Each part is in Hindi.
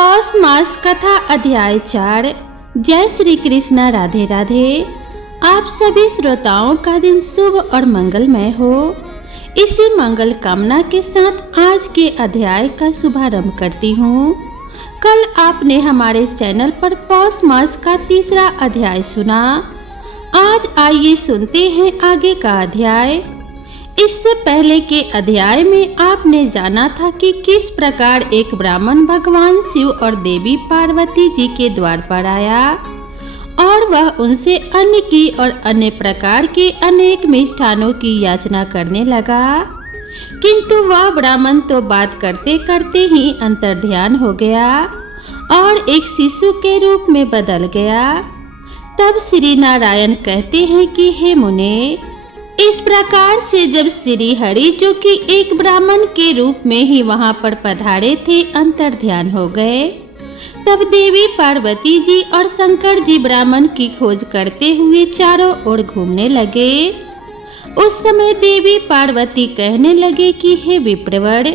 पौष मास कथा अध्याय 4। जय श्री कृष्ण, राधे राधे। आप सभी श्रोताओं का दिन शुभ और मंगलमय हो। इसी मंगल कामना के साथ आज के अध्याय का शुभारंभ करती हूँ। कल आपने हमारे चैनल पर पौष मास का तीसरा अध्याय सुना। आज आइए सुनते हैं आगे का अध्याय। इससे पहले के अध्याय में आपने जाना था कि किस प्रकार एक ब्राह्मण भगवान शिव और देवी पार्वती जी के द्वार पर आया और वह उनसे अन्न की और अन्य प्रकार के अनेक मिष्ठानों की याचना करने लगा, किंतु वह ब्राह्मण तो बात करते करते ही अंतर्ध्यान हो गया और एक शिशु के रूप में बदल गया। तब श्री नारायण कहते हैं कि हे मुने, इस प्रकार से जब श्री हरि जो कि एक ब्राह्मण के रूप में ही वहां पर पधारे थे अंतर्ध्यान हो गए, तब देवी पार्वती जी और शंकर जी ब्राह्मण की खोज करते हुए चारों ओर घूमने लगे। उस समय देवी पार्वती कहने लगे कि हे विप्रवर,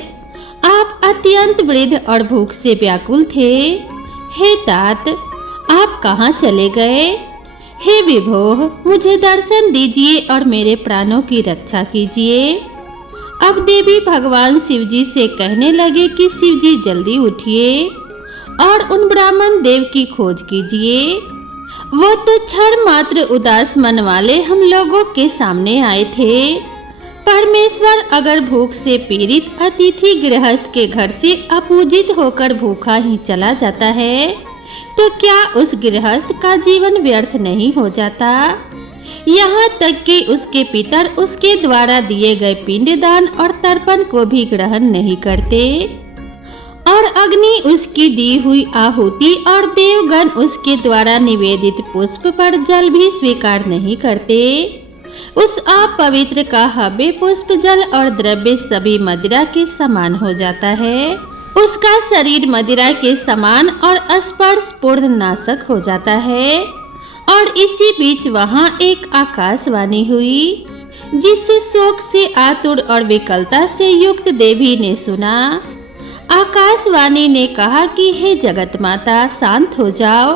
आप अत्यंत वृद्ध और भूख से व्याकुल थे। हे तात, आप कहाँ चले गए? हे विभो, मुझे दर्शन दीजिए और मेरे प्राणों की रक्षा कीजिए। अब देवी भगवान शिव जी से कहने लगे कि शिव जी जल्दी उठिए और उन ब्राह्मण देव की खोज कीजिए। वो तो क्षण मात्र उदास मन वाले हम लोगों के सामने आए थे। परमेश्वर अगर भूख से पीड़ित अतिथि गृहस्थ के घर से अपूजित होकर भूखा ही चला जाता है तो क्या उस गृहस्थ का जीवन व्यर्थ नहीं हो जाता? यहाँ तक कि उसके पितर उसके द्वारा दिए गए पिंडदान और तर्पण को भी ग्रहण नहीं करते और अग्नि उसकी दी हुई आहुति और देवगण उसके द्वारा निवेदित पुष्प पर जल भी स्वीकार नहीं करते। उस अपवित्र का हव्य पुष्प, जल और द्रव्य सभी मदिरा के समान हो जाता है। उसका शरीर मदिरा के समान और स्पर्श पूर्ण नाशक हो जाता है। और इसी बीच वहां एक आकाशवाणी हुई, जिससे शोक से आतुर और विकलता से युक्त देवी ने सुना। आकाशवाणी ने कहा कि हे जगत माता, शांत हो जाओ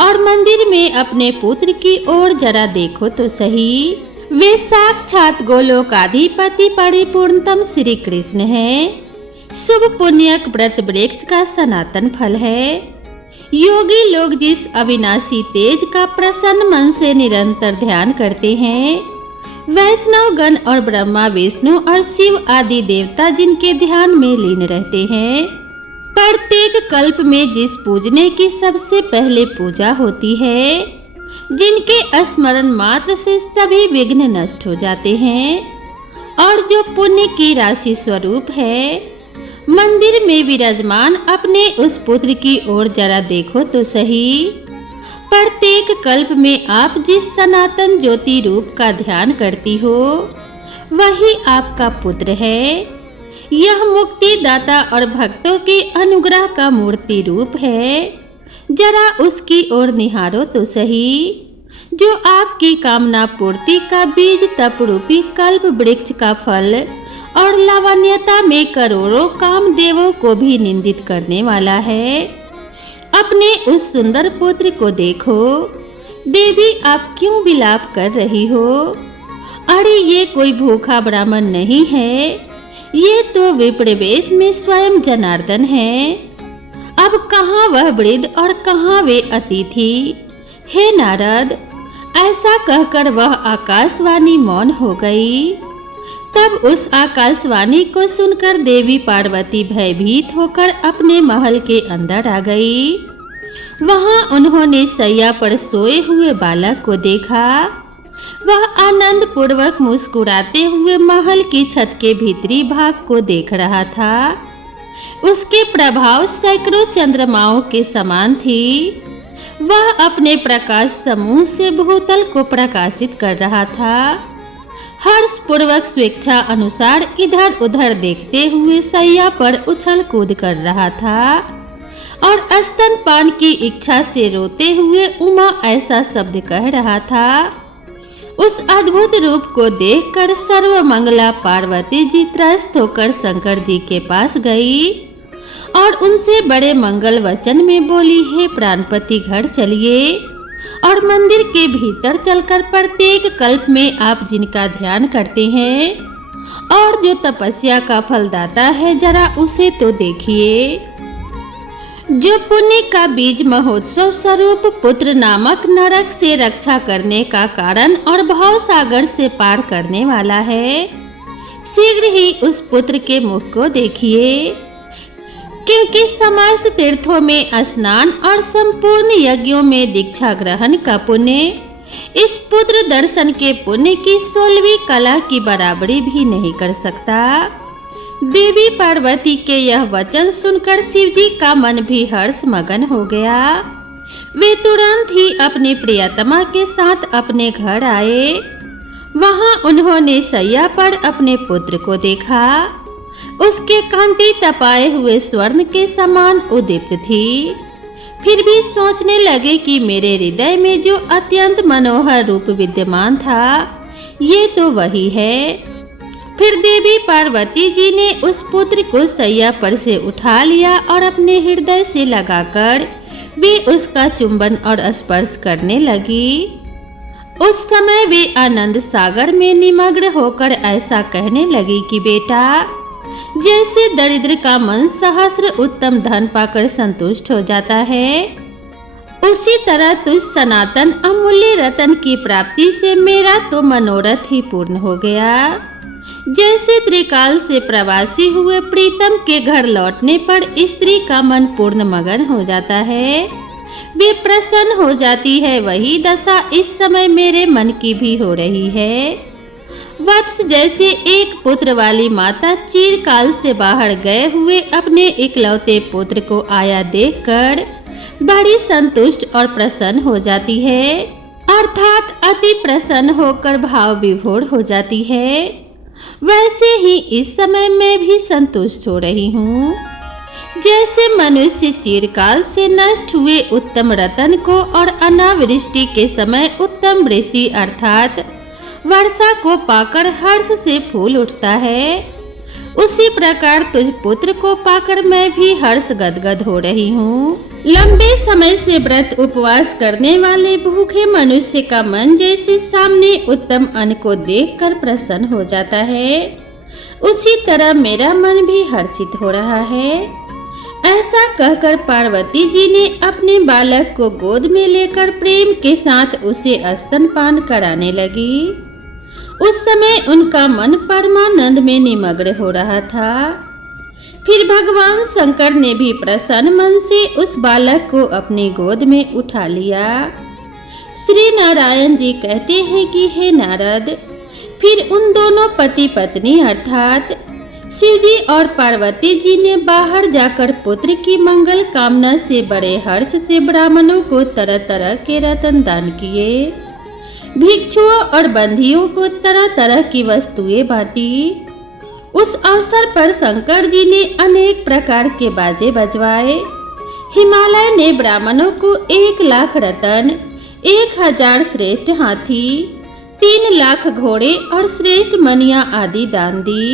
और मंदिर में अपने पुत्र की ओर जरा देखो तो सही। वे साक्षात गोलोकाधिपति परिपूर्णतम श्री कृष्ण हैं। शुभ पुण्यक व्रत वृक्ष का सनातन फल है। योगी लोग जिस अविनाशी तेज का प्रसन्न मन से निरंतर ध्यान करते हैं, वैष्णव गण और ब्रह्मा विष्णु और शिव आदि देवता जिनके ध्यान में लीन रहते हैं, प्रत्येक कल्प में जिस पूजने की सबसे पहले पूजा होती है, जिनके स्मरण मात्र से सभी विघ्न नष्ट हो जाते हैं और जो पुण्य की राशि स्वरूप है, मंदिर में विराजमान अपने उस पुत्र की ओर जरा देखो तो सही। प्रत्येक कल्प में आप जिस सनातन ज्योति रूप का ध्यान करती हो, वही आपका पुत्र है। यह मुक्ति दाता और भक्तों के अनुग्रह का मूर्ति रूप है। जरा उसकी ओर निहारो तो सही, जो आपकी कामना पूर्ति का बीज, तप रूपी कल्प वृक्ष का फल और लावण्यता में करोड़ों कामदेवों को भी निंदित करने वाला है। अपने उस सुंदर पुत्र को देखो। देवी, आप क्यों विलाप कर रही हो? अरे ये कोई भूखा ब्राह्मण नहीं है, ये तो विप्रवेश में स्वयं जनार्दन है। अब कहाँ वह वृद्ध और कहाँ वे अतिथि? हे नारद, ऐसा कहकर वह आकाशवाणी मौन हो गई। तब उस आकाशवाणी को सुनकर देवी पार्वती भयभीत होकर अपने महल के अंदर आ गई। वहां उन्होंने सैया पर सोए हुए बालक को देखा। वह आनंद पूर्वक मुस्कुराते हुए महल की छत के भीतरी भाग को देख रहा था। उसके प्रभाव सैकड़ों चंद्रमाओं के समान थी। वह अपने प्रकाश समूह से भूतल को प्रकाशित कर रहा था। हर्ष पूर्वक स्वेच्छा अनुसार इधर उधर देखते हुए सैया पर उछल कूद कर रहा था और स्तनपान की इच्छा से रोते हुए उमा ऐसा शब्द कह रहा था। उस अद्भुत रूप को देखकर सर्वमंगला पार्वती जी त्रस्त होकर शंकर जी के पास गई और उनसे बड़े मंगल वचन में बोली, हे प्राणपति घर चलिए और मंदिर के भीतर चलकर प्रत्येक कल्प में आप जिनका ध्यान करते हैं और जो तपस्या का फल दाता है, जरा उसे तो देखिए। जो पुण्य का बीज महोत्सव स्वरूप पुत्र नामक नरक से रक्षा करने का कारण और भव सागर से पार करने वाला है, शीघ्र ही उस पुत्र के मुख को देखिए, क्योंकि समस्त तीर्थों में स्नान और संपूर्ण यज्ञों में दीक्षा ग्रहण का पुण्य इस पुत्र दर्शन के पुण्य की 16वीं कला की बराबरी भी नहीं कर सकता। देवी पार्वती के यह वचन सुनकर शिवजी का मन भी हर्ष मगन हो गया। वे तुरंत ही अपनी प्रियतमा के साथ अपने घर आए। वहां उन्होंने सैया पर अपने पुत्र को देखा। उसके कांति तपाए हुए स्वर्ण के समान उद्दीप्त थी। फिर भी सोचने लगे कि मेरे हृदय में जो अत्यंत मनोहर रूप विद्यमान था, ये तो वही है। फिर देवी पार्वती जी ने उस पुत्र को सैया पर से उठा लिया और अपने हृदय से लगाकर वे उसका चुंबन और स्पर्श करने लगी। उस समय वे आनंद सागर में निमग्न होकर ऐसा कहने लगी कि बेटा, जैसे दरिद्र का मन सहस्र उत्तम धन पाकर संतुष्ट हो जाता है, उसी तरह तुझ सनातन अमूल्य रतन की प्राप्ति से मेरा तो मनोरथ ही पूर्ण हो गया। जैसे त्रिकाल से प्रवासी हुए प्रीतम के घर लौटने पर स्त्री का मन पूर्ण मगन हो जाता है, वे प्रसन्न हो जाती है, वही दशा इस समय मेरे मन की भी हो रही है। वत्स जैसे एक पुत्र वाली माता चिरकाल से बाहर गए हुए अपने इकलौते पुत्र को आया देखकर बड़ी संतुष्ट और प्रसन्न हो जाती है, अर्थात अति प्रसन्न होकर भाव विभोर हो जाती है। वैसे ही इस समय मैं भी संतुष्ट हो रही हूँ। जैसे मनुष्य चिरकाल से नष्ट हुए उत्तम रतन को और अनावृष्टि के समय उत्तम वृष्टि अर्थात वर्षा को पाकर हर्ष से फूल उठता है, उसी प्रकार तुझ पुत्र को पाकर मैं भी हर्ष गदगद हो रही हूँ। लंबे समय से व्रत उपवास करने वाले भूखे मनुष्य का मन जैसे सामने उत्तम अन्न को देखकर प्रसन्न हो जाता है, उसी तरह मेरा मन भी हर्षित हो रहा है। ऐसा कहकर पार्वती जी ने अपने बालक को गोद में लेकर प्रेम के साथ उसे स्तनपान कराने लगी। उस समय उनका मन परमानंद में निमग्न हो रहा था। फिर भगवान शंकर ने भी प्रसन्न मन से उस बालक को अपनी गोद में उठा लिया। श्री नारायण जी कहते हैं कि हे नारद, फिर उन दोनों पति पत्नी अर्थात शिवजी और पार्वती जी ने बाहर जाकर पुत्र की मंगल कामना से बड़े हर्ष से ब्राह्मणों को तरह तरह के रतन दान किए, भिक्षुओं और बंधियों को तरह तरह की वस्तुएं बांटी। उस अवसर पर शंकर जी ने अनेक प्रकार के बाजे बजवाए। हिमालय ने ब्राह्मणों को 1 लाख रतन, 1000 श्रेष्ठ हाथी, 3 लाख घोड़े और श्रेष्ठ मनिया आदि दान दी।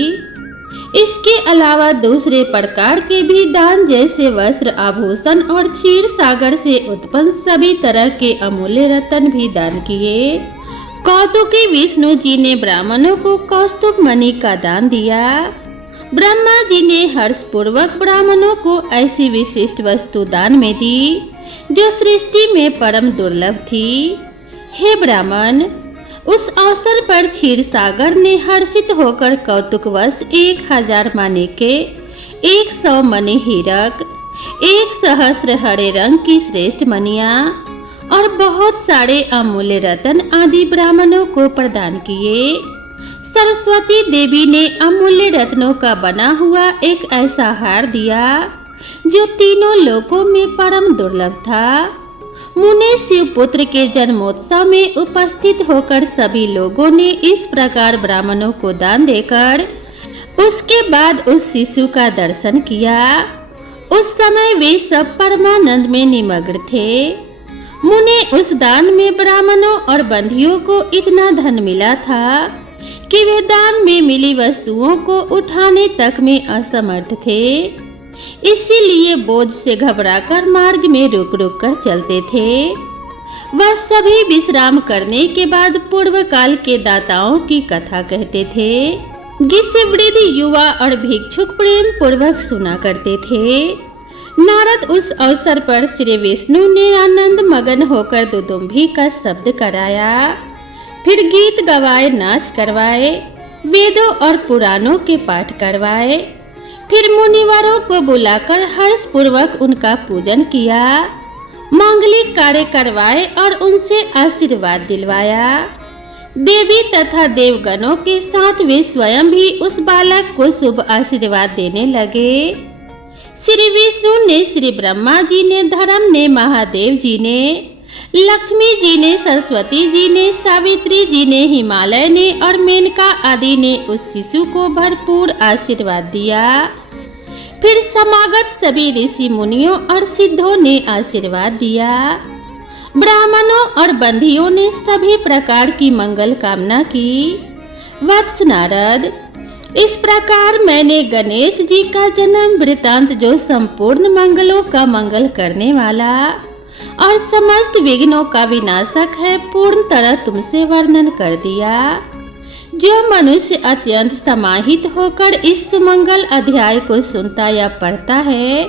इसके अलावा दूसरे प्रकार के भी दान जैसे वस्त्र, आभूषण और क्षीर सागर से उत्पन्न सभी तरह के अमूल्य रत्न भी दान किए। कौतुकी विष्णु जी ने ब्राह्मणों को कौस्तुभ मणि का दान दिया। ब्रह्मा जी ने हर्ष पूर्वक ब्राह्मणों को ऐसी विशिष्ट वस्तु दान में दी जो सृष्टि में परम दुर्लभ थी। हे ब्राह्मण, उस अवसर पर क्षीर सागर ने हर्षित होकर कौतुकवश 1000 माने के 100 मणि हीरक, 1 सहस्र हरे रंग की श्रेष्ठ मणिया और बहुत सारे अमूल्य रत्न आदि ब्राह्मणों को प्रदान किए। सरस्वती देवी ने अमूल्य रत्नों का बना हुआ एक ऐसा हार दिया जो तीनों लोकों में परम दुर्लभ था। मुने शिवपुत्र के जन्मोत्सव में उपस्थित होकर सभी लोगों ने इस प्रकार ब्राह्मणों को दान देकर उसके बाद उस शिशु का दर्शन किया। उस समय वे सब परमानंद में निमग्न थे। मुने उस दान में ब्राह्मणों और बंधियों को इतना धन मिला था कि वे दान में मिली वस्तुओं को उठाने तक में असमर्थ थे। इसीलिए बोझ से घबराकर मार्ग में रुक रुक कर चलते थे। वह सभी विश्राम करने के बाद पूर्व काल के दाताओं की कथा कहते थे, जिसे वृद्ध, युवा और भिक्षुक प्रेम पूर्वक सुना करते थे। नारद उस अवसर पर श्री विष्णु ने आनंद मगन होकर दुदुम्भी का शब्द कराया, फिर गीत गवाए, नाच करवाए, वेदों और पुराणों के पाठ करवाए, फिर मुनिवरों को बुलाकर हर्ष पूर्वक उनका पूजन किया, मांगलिक कार्य करवाए और उनसे आशीर्वाद दिलवाया। देवी तथा देवगणों के साथ वे स्वयं भी उस बालक को शुभ आशीर्वाद देने लगे। श्री विष्णु ने, श्री ब्रह्मा जी ने, धर्म ने, महादेव जी ने, लक्ष्मी जी ने, सरस्वती जी ने, सावित्री जी ने, हिमालय ने और मेनका आदि ने उस शिशु को भरपूर आशीर्वाद दिया। फिर समागत सभी ऋषि मुनियों और सिद्धों ने आशीर्वाद दिया। ब्राह्मणों और बंधियों ने सभी प्रकार की मंगल कामना की। वत्स नारद, इस प्रकार मैंने गणेश जी का जन्म वृतांत, जो संपूर्ण मंगलों का मंगल करने वाला और समस्त विघ्नों का विनाशक है, पूर्ण तरह तुमसे वर्णन कर दिया। जो मनुष्य अत्यंत समाहित होकर इस सुमंगल अध्याय को सुनता या पढ़ता है,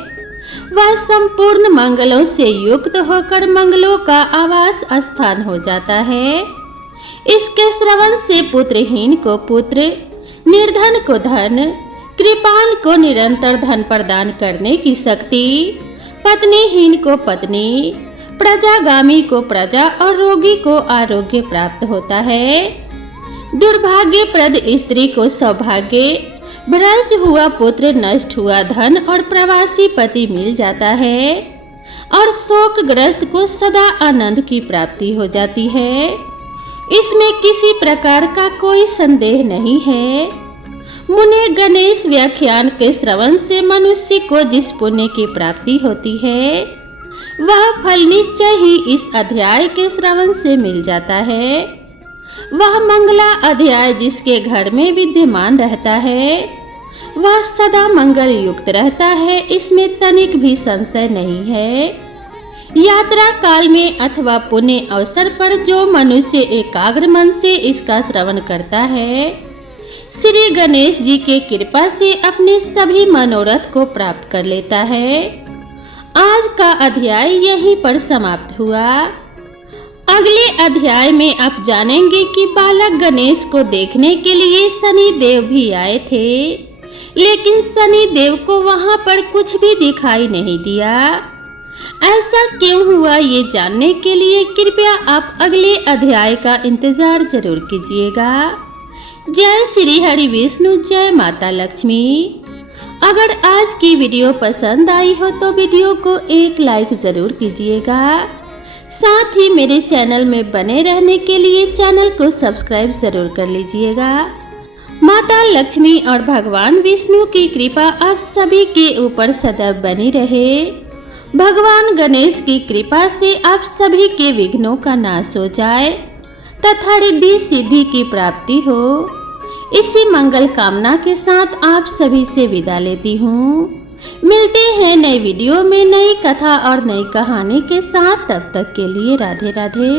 वह संपूर्ण मंगलों से युक्त होकर मंगलों का आवास स्थान हो जाता है। इसके श्रवण से पुत्रहीन को पुत्र, निर्धन को धन, कृपाण को निरंतर धन प्रदान करने की शक्ति, पत्नीहीन को पत्नी, प्रजागामी को प्रजा और रोगी को आरोग्य प्राप्त होता है। दुर्भाग्यप्रद स्त्री को सौभाग्य, भ्रष्ट हुआ पुत्र, नष्ट हुआ धन और प्रवासी पति मिल जाता है और शोकग्रस्त को सदा आनंद की प्राप्ति हो जाती है। इसमें किसी प्रकार का कोई संदेह नहीं है। मुने, गणेश व्याख्यान के श्रवण से मनुष्य को जिस पुण्य की प्राप्ति होती है, वह फल निश्चय ही इस अध्याय के श्रवण से मिल जाता है। वह मंगला अध्याय जिसके घर में विद्यमान रहता है, वह सदा मंगल युक्त रहता है, इसमें तनिक भी संशय नहीं है। यात्रा काल में अथवा पुण्य अवसर पर जो मनुष्य एकाग्र मन से इसका श्रवण करता है, श्री गणेश जी के कृपा से अपने सभी मनोरथ को प्राप्त कर लेता है। आज का अध्याय यहीं पर समाप्त हुआ। अगले अध्याय में आप जानेंगे कि बालक गणेश को देखने के लिए शनि देव भी आए थे, लेकिन शनि देव को वहां पर कुछ भी दिखाई नहीं दिया। ऐसा क्यों हुआ, ये जानने के लिए कृपया आप अगले अध्याय का इंतजार जरूर कीजिएगा। जय श्री हरि विष्णु, जय माता लक्ष्मी। अगर आज की वीडियो पसंद आई हो तो वीडियो को एक लाइक जरूर कीजिएगा। साथ ही मेरे चैनल में बने रहने के लिए चैनल को सब्सक्राइब जरूर कर लीजिएगा। माता लक्ष्मी और भगवान विष्णु की कृपा आप सभी के ऊपर सदैव बनी रहे। भगवान गणेश की कृपा से आप सभी के विघ्नों का नाश हो जाए तथा रिद्धि सिद्धि की प्राप्ति हो। इसी मंगल कामना के साथ आप सभी से विदा लेती हूँ। मिलते हैं नई वीडियो में नई कथा और नई कहानी के साथ। तब तक के लिए राधे राधे।